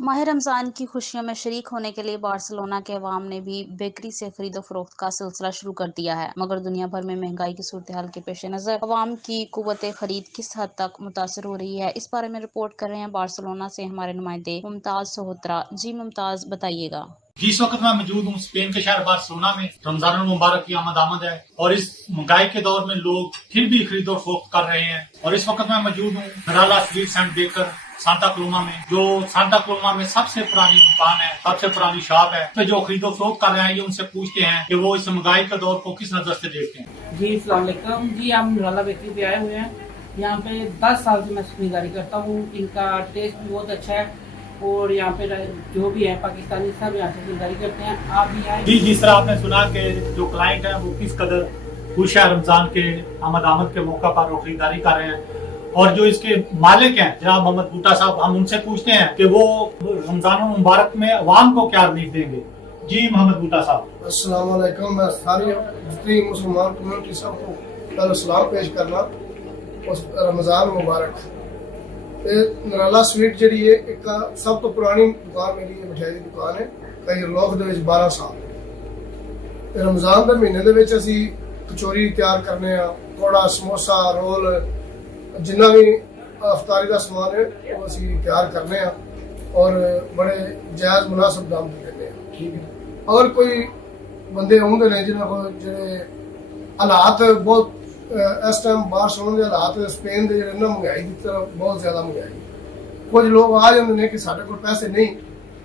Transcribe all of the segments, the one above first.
माह रमज़ान की खुशियों में शरीक होने के लिए बार्सिलोना के अवाम ने भी बेकरी से खरीदो फरोख्त का सिलसिला शुरू कर दिया है, मगर दुनिया भर में महंगाई की सूरत-ए-हाल के पेश नज़र अवाम की कुव्वत खरीद किस हद तक मुतासर हो रही है, इस बारे में रिपोर्ट कर रहे हैं बार्सिलोना से हमारे नुमाइंदे मुमताज सोहत्रा। जी मुमताज, बताइएगा। जिस वक्त मैं मौजूद हूँ स्पेन के शहर बार्सिलोना में, रमजान मुबारक की आमद है और इस महंगाई के दौर में लोग फिर भी खरीदो फरोख्त कर रहे हैं। और इस वक्त मैं मौजूद हूँ नराला स्वीट्स एंड बेकर सांता क्लोमा में, जो सांता क्लोमा में सबसे पुरानी दुकान है, सबसे पुरानी शॉप है। तो जो खरीदो फरोख्त कर रहे हैं, ये उनसे पूछते हैं कि वो इस महंगाई के दौर को किस नजर से देखते हैं। जी अस्सलाम वालेकुम जी, हम नराला बेकरी पे आए हुए हैं। यहाँ पे 10 साल से मैं खरीदारी करता हूँ। इनका टेस्ट भी बहुत अच्छा है और यहाँ पे जो भी है पाकिस्तानी सब यहाँ से खरीदारी करते हैं। आप भी आए। जी, जिस तरह आपने सुना कि जो क्लाइंट है वो किस कदर खुश है रमजान के आमद के मौका पर वो खरीदारी कर रहे हैं। और जो इसके मालिक हैं जनाब मोहम्मद बूटा साहब, हम उनसे पूछते हैं कि वो रमजान मुबारक में अवाम को क्या रिलीफ देंगे। जी मोहम्मद बूटा साहब। अस्सलाम वालेकुम। मैं सारी जितनी मुसलमान कम्युनिटी सबको पहले सलाम पेश करना उस रमजान मुबारक। नराला स्वीट जी है एक सब तो पुरानी दुकान मेरी मिठाई की दुकान है। कई लोग 12 साल रमजान के महीने असी कचौरी तैयार करने, पकौड़ा, समोसा, रोल, जिन्ना भी अफतारी का समान है वो असी तैयार करने और बड़े जायज़ मुनासिब दाम पे देने। ठीक है। और कोई बंदे आउंदे ने जिन्होंने को जेडे हालात बहुत इस टाइम बार्सिलोना के हालात स्पेन के ना महंगाई की तरफ बहुत ज्यादा महंगाई, कुछ लोग आ जाते हैं कि साढ़े को पैसे नहीं,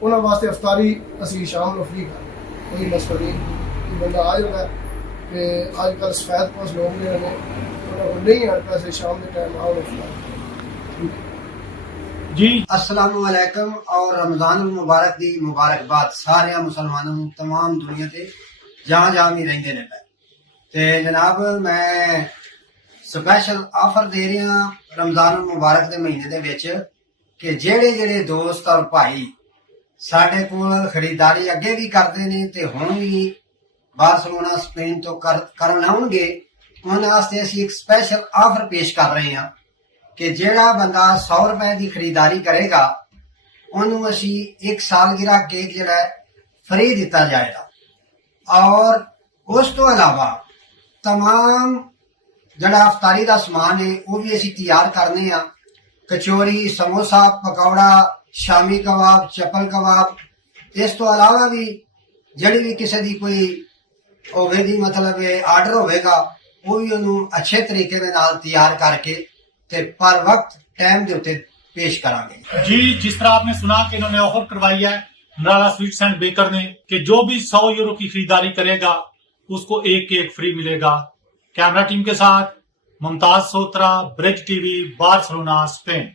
उन्होंने वास्ते अफतारी असी शाम को फ्री कर, कोई मसला नहीं। बंदा आ जाता है कि अजकल सफेद पोश लोग ने उन्होंने नहीं है पैसे शाम के टाइम आओ अफतारी। जी अस्सलाम वालेकुम और रमजान मुबारक दी मुबारकबाद सारे मुसलमानों ਨੂੰ तमाम दुनिया ते जहाँ जहाँ भी रहंदे ने। ते जनाब मैं स्पेशल ऑफर दे रहा रमजान मुबारक दे महीने दे विच कि जेड़े जेड़े दोस्त और भाई साडे कोल खरीदारी अगे भी करदे ने ते हुण भी बार्सिलोना स्पेन तो करन आउणगे, उन्हां वास्ते असीं एक स्पेशल ऑफर पेश कर रहे हैं कि जेड़ा बंदा 100 रुपए की खरीदारी करेगा उन्होंने असी एक सालगिरह केक जरा फ्री दिता जाएगा। और उस तो अलावा तमाम जड़ा अफतारी का समान है वो भी असी तैयार करने, कचौरी, समोसा, पकौड़ा, शामी कबाब, चपल कबाब। इस तो अलावा भी जड़ी भी किसी की कोई होगी मतलब आर्डर होगा वो भी उन्होंने अच्छे तरीके के नाल तैयार करके ते पर वक्त टाइम के उत्ते पेश करांगे। जी, जिस तरह आपने सुना कि इन्होंने ऑफर करवाई है नराला स्वीट्स एंड बेकर ने कि जो भी 100 यूरो की खरीदारी करेगा उसको एक केक फ्री मिलेगा। कैमरा टीम के साथ Mumtaz सोत्रा, bridge TV, Barcelona, Spain.